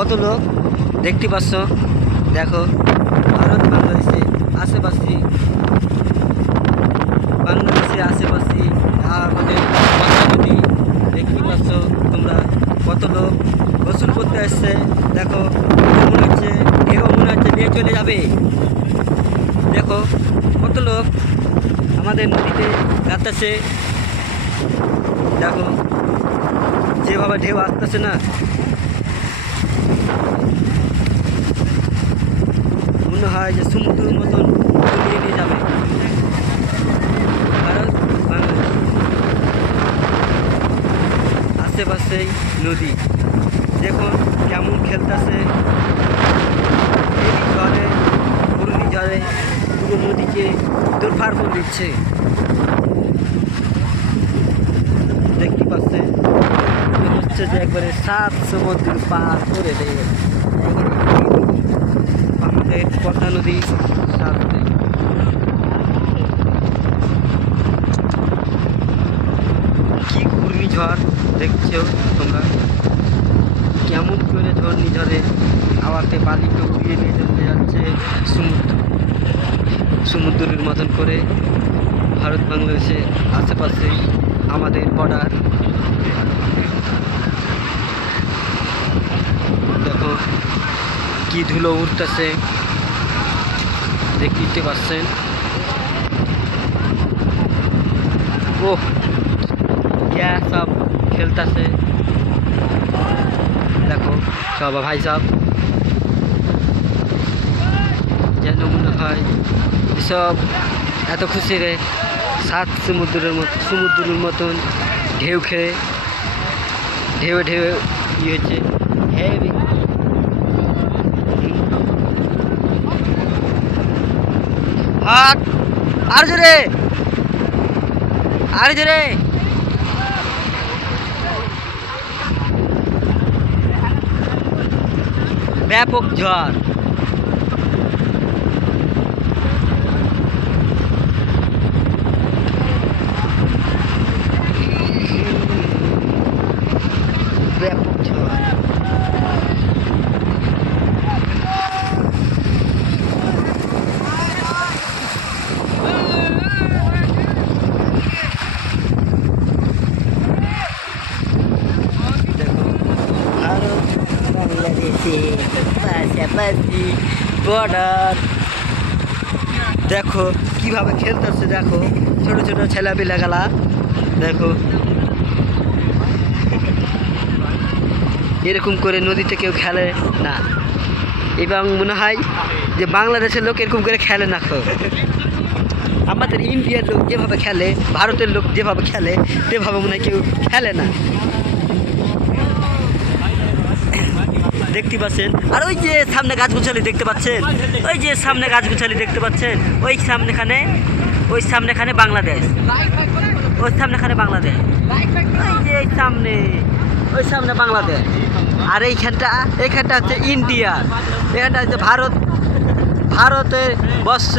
কত লোক দেখতে পাচ্ছ। দেখো ভারত বাংলাদেশে আশেপাশে আমাদের গঙ্গা নদী দেখতে পাচ্ছ তোমরা। কত লোক গোসল করতে আসছে। দেখো মনে হচ্ছে নিয়ে চলে যাবে। দেখো কত লোক আমাদের নদীতে গাতাছে। দেখো যেভাবে ঢেউ আসতেছে না, মনে হয় যে সমুদ্রের মতন তলিয়ে নিয়ে যাবে। ভারত বাংলাদেশ আশেপাশেই নদী, দেখুন কেমন খেলতেছে। এই ঝড়ে ঘূর্ণিঝড়ে পুরো নদীকে তোড়ফাড় করে দিচ্ছে। দেখতে পাচ্ছে মনে হচ্ছে যে একবারে 7 সমুদ্র পার করে দেয় আমাদের পদ্মা নদী। কি ঘূর্ণিঝড় দেখছো তোমরা, কেমন করে ঘূর্ণিঝড়ে হাওয়াতে বালিকে উড়িয়ে নিয়ে চলে যাচ্ছে সমুদ্রের মতন করে। ভারত বাংলাদেশে আশেপাশে আমাদের বর্ডার। দেখো কি ধুলো উঠতেছে, দেখতে পাচ্ছেন। ও क्या सब খেলতেছে। দেখো সব ভাই সব যেন মনে হয় এসব এত খুশি রে। 7 সমুদ্রের মতন ঢেউ খেয়ে ঢেউ হচ্ছে। হেভি হাট আর জোরে ব্যাপক ঝড়। ব্যাপক ঝড়। পাশাপাশি বর্ডার। দেখো কিভাবে খেলতেছে। দেখো ছোট ছোট ছেলেপিলা গেলা। দেখো এরকম করে নদীতে কেউ খেলে না, এবং মনে হয় যে বাংলাদেশের লোক এরকম করে খেলে না। আমাদের ইন্ডিয়ার লোক যেভাবে খেলে, ভারতের লোক যেভাবে খেলে, সেভাবে মনে হয় কেউ খেলে না। দেখতে পাচ্ছেন। আর ওই যে সামনে গাছগুছালি দেখতে পাচ্ছেন, ওই সামনেখানে বাংলাদেশ, ওই সামনেখানে বাংলাদেশ। আর এইখানটা হচ্ছে ইন্ডিয়া, এখানটা হচ্ছে ভারতের বর্ষ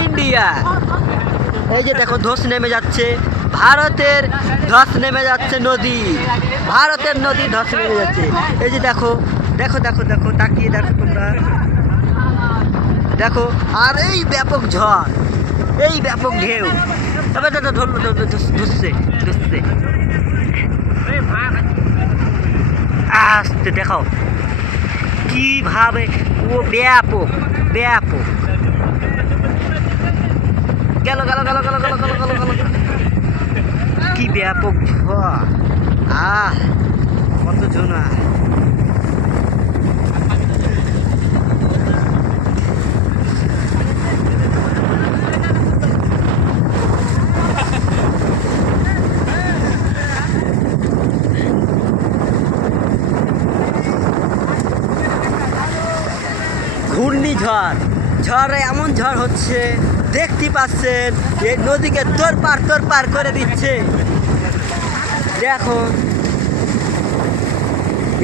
ইন্ডিয়া। এই যে দেখো ধস নেমে যাচ্ছে, ভারতের ধস নেমে যাচ্ছে নদী, ভারতের নদী ধস নেমে যাচ্ছে। এই যে দেখো তাকিয়ে দেখো তোমরা। দেখো আর এই ব্যাপক ঝড়, এই ব্যাপক ঢেউ। তবে ধরছে আসতে। দেখো কিভাবে ও ব্যাপক গেল কি ব্যাপক ঝড়। কত জনা। ঝড়ে এমন ঝড় হচ্ছে, দেখতে পাচ্ছেন এই নদীকে তোড়পাড় করে দিচ্ছে। দেখো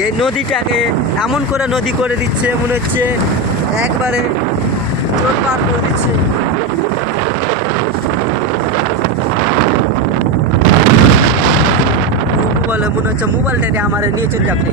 এই নদীটাকে এমন করে নদী করে দিচ্ছে, মনে হচ্ছে একবারে তোড়পাড় করে দিচ্ছে। বলে মনে হচ্ছে মোবাইলটা আমার নিয়ে চলে যাবে।